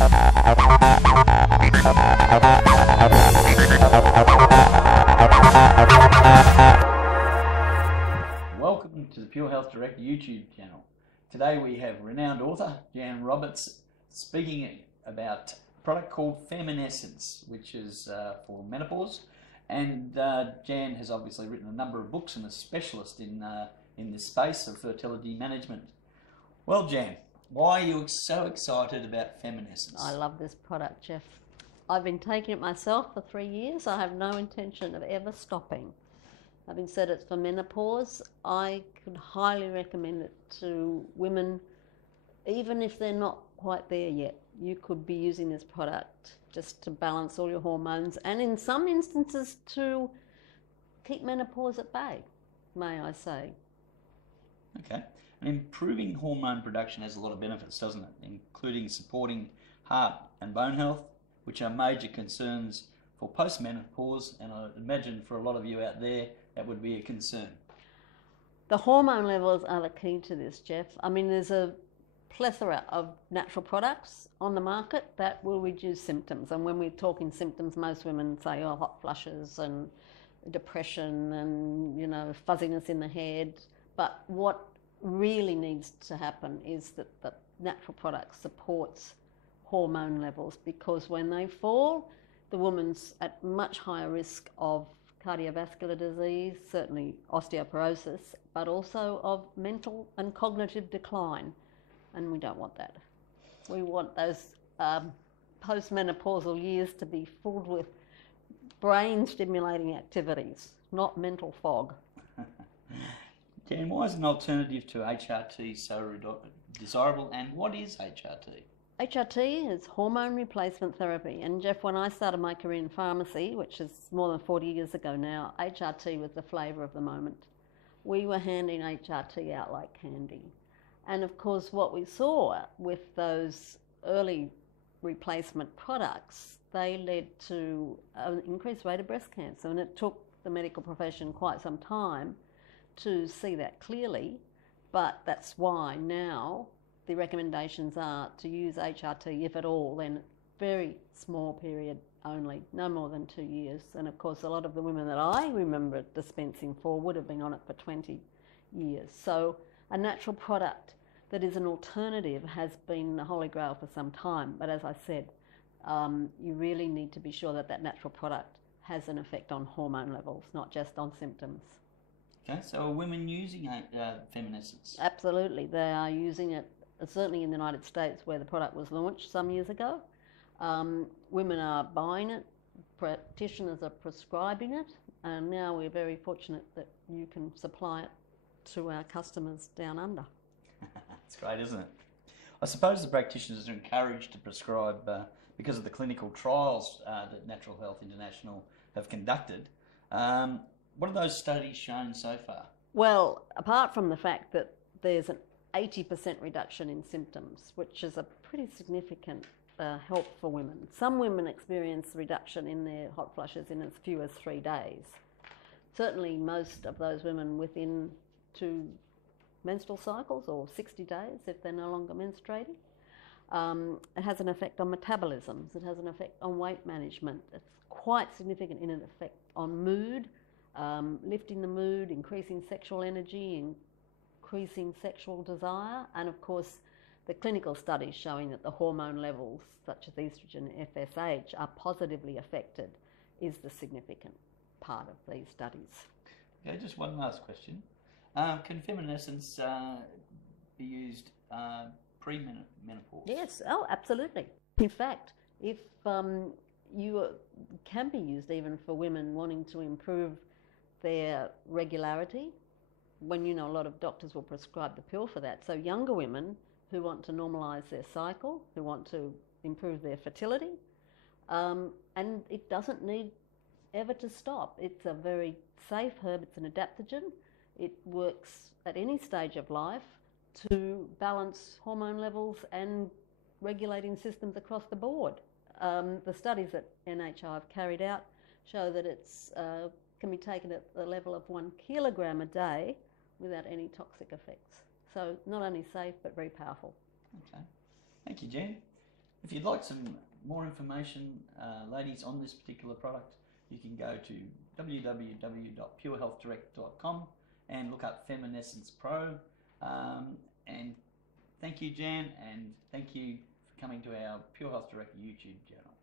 Welcome to the Pure Health Direct YouTube channel. Today we have renowned author Jan Roberts speaking about a product called Femmenessence, which is for menopause. And Jan has obviously written a number of books and is a specialist in this space of fertility management. Well, Jan, why are you so excited about Femmenessence? I love this product, Jeff. I've been taking it myself for 3 years. I have no intention of ever stopping. Having said it's for menopause, I could highly recommend it to women, even if they're not quite there yet. You could be using this product just to balance all your hormones and in some instances to keep menopause at bay, may I say. Okay. And improving hormone production has a lot of benefits, doesn't it? Including supporting heart and bone health, which are major concerns for postmenopause, and I imagine for a lot of you out there that would be a concern. The hormone levels are the key to this, Jeff. I mean, there's a plethora of natural products on the market that will reduce symptoms. And when we're talking symptoms, most women say, oh, hot flushes and depression and, you know, fuzziness in the head. But what really needs to happen is that the natural product supports hormone levels, because when they fall, the woman's at much higher risk of cardiovascular disease, certainly osteoporosis, but also of mental and cognitive decline. And we don't want that. We want those postmenopausal years to be filled with brain-stimulating activities, not mental fog. Jan, why is an alternative to HRT so desirable, and what is HRT? HRT is hormone replacement therapy. And Jeff, when I started my career in pharmacy, which is more than 40 years ago now, HRT was the flavour of the moment. We were handing HRT out like candy. And of course, what we saw with those early replacement products, they led to an increased rate of breast cancer. And it took the medical profession quite some time to see that clearly. But that's why now the recommendations are to use HRT, if at all, then a very small period only, no more than 2 years. And of course, a lot of the women that I remember dispensing for would have been on it for 20 years. So a natural product that is an alternative has been the holy grail for some time. But as I said, you really need to be sure that that natural product has an effect on hormone levels, not just on symptoms. Okay, so are women using Femmenessence? Absolutely, they are using it. Certainly in the United States, where the product was launched some years ago. Women are buying it, practitioners are prescribing it, and now we're very fortunate that you can supply it to our customers down under. That's great, isn't it? I suppose the practitioners are encouraged to prescribe because of the clinical trials that Natural Health International have conducted. What have those studies shown so far? Well, apart from the fact that there's an 80% reduction in symptoms, which is a pretty significant help for women. Some women experience reduction in their hot flushes in as few as 3 days. Certainly most of those women within 2 menstrual cycles, or 60 days if they're no longer menstruating. It has an effect on metabolisms, it has an effect on weight management. It's quite significant in an effect on mood, lifting the mood, increasing sexual energy, increasing sexual desire, and of course the clinical studies showing that the hormone levels such as estrogen and FSH are positively affected is the significant part of these studies. Okay, just one last question. Can Femmenessence be used pre-menopause? Yes, oh absolutely. In fact, if you can be used even for women wanting to improve their regularity, when you know a lot of doctors will prescribe the pill for that. So younger women who want to normalise their cycle, who want to improve their fertility, and it doesn't need ever to stop. It's a very safe herb, it's an adaptogen. It works at any stage of life to balance hormone levels and regulating systems across the board. The studies that NHI have carried out show that it's can be taken at the level of 1 kilogram a day without any toxic effects. So not only safe, but very powerful. Okay. Thank you, Jan. If you'd like some more information, ladies, on this particular product, you can go to www.purehealthdirect.com and look up Femmenessence Pro. And thank you, Jan, and thank you for coming to our Pure Health Direct YouTube channel.